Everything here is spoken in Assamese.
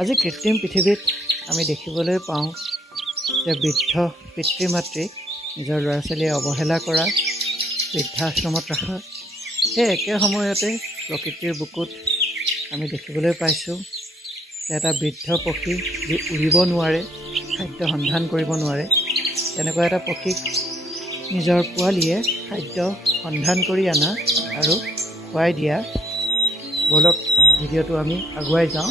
আজি কৃত্ৰিম পৃথিৱীত আমি দেখিবলৈ পাওঁ যে বৃদ্ধ পিতৃ মাতৃক নিজৰ ল'ৰা ছোৱালীয়ে অৱহেলা কৰা, বৃদ্ধাশ্ৰমত ৰখা। সেই একে সময়তে প্ৰকৃতিৰ বুকুত আমি দেখিবলৈ পাইছোঁ যে এটা বৃদ্ধ পক্ষী যি উৰিব নোৱাৰে, খাদ্য সন্ধান কৰিব নোৱাৰে, তেনেকুৱা এটা পক্ষীক নিজৰ পোৱালীয়ে খাদ্য সন্ধান কৰি অনা আৰু খুৱাই দিয়া। ব'লক ভিডিঅ'টো আমি আগুৱাই যাওঁ।